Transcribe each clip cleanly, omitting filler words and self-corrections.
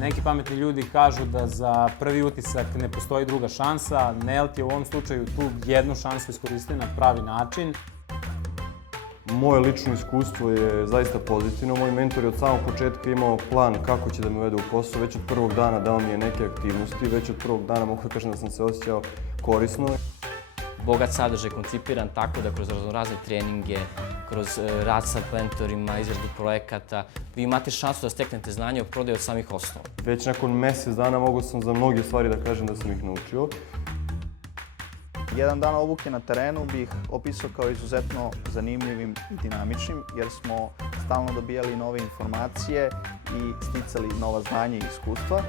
Neki pametni ljudi kažu da za prvi utisak ne postoji druga šansa. Nelt je u ovom slučaju tu jednu šansu iskoristio na pravi način. Moje lično iskustvo je zaista pozitivno. Moj mentor je od samog početka imao plan kako će da me uvede u posao. Već od prvog dana dao mi je neke aktivnosti. Već od prvog dana mogu da kažem da sam se osjećao korisno. Bogat sadržaj koncipiran tako da kroz razne treninge, kroz rad sa mentorima, izradu projekata, vi imate šansu da steknete znanje o prodaju od samih osnova. Već nakon mjesec dana mogu sam za mnoge stvari da kažem da sam ih naučio. Jedan dan obuke na terenu bih opisao kao izuzetno zanimljivim i dinamičnim, jer smo stalno dobijali nove informacije i sticali nova znanja i iskustva.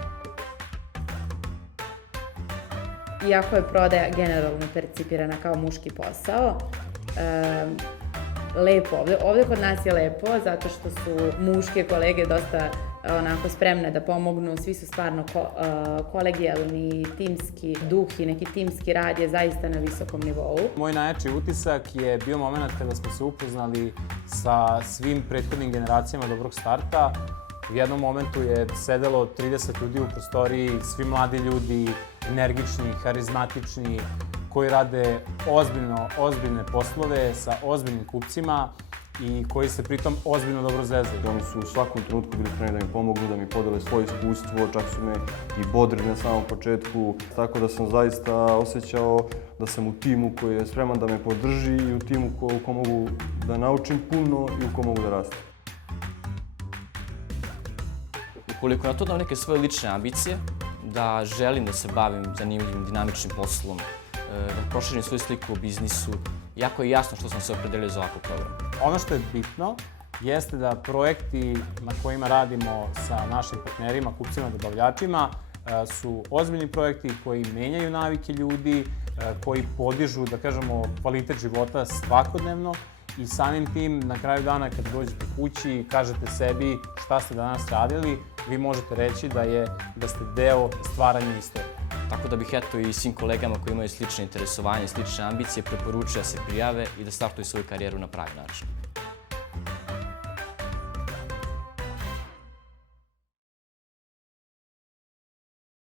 Iako je prodaja generalno percipirana kao muški posao, lepo ovdje kod nas je lepo zato što su muške kolege dosta onako spremne da pomognu, svi su stvarno kolegijalni, timski duh i neki timski rad je zaista na visokom nivou. Moj najjači utisak je bio moment kada smo se upoznali sa svim prethodnim generacijama Dobrog starta. U jednom momentu je sedelo 30 ljudi u prostoriji, svi mladi ljudi, energični, harizmatični, koji rade ozbiljne poslove sa ozbiljnim kupcima i koji se pritom ozbiljno dobro zezaju. Oni su u svakom trenutku bili spremni da mi pomognu, da mi podele svoje iskustvo, čak su me i bodrili na samom početku. Tako da sam zaista osjećao da sam u timu koji je spreman da me podrži i u timu u kom mogu da naučim puno i u kom mogu da rastem. Ukoliko na to dam neke svoje lične ambicije, da želim da se bavim zanimljivim, dinamičnim poslom, da proširim svoju sliku u biznisu, jako je jasno što sam se opredelio za ovakav program. Ono što je bitno jeste da projekti na kojima radimo sa našim partnerima, kupcima, dobavljačima su ozbiljni projekti koji menjaju navike ljudi, koji podižu, da kažemo, kvalitet života svakodnevno i samim tim na kraju dana kad dođete kući i kažete sebi šta ste danas radili, vi možete reći da ste deo stvaranja istorije. Tako da bih i svim kolegama koji imaju slične interesovanje i slične ambicije preporučio da se prijave i da startuju svoju karijeru na pravi način.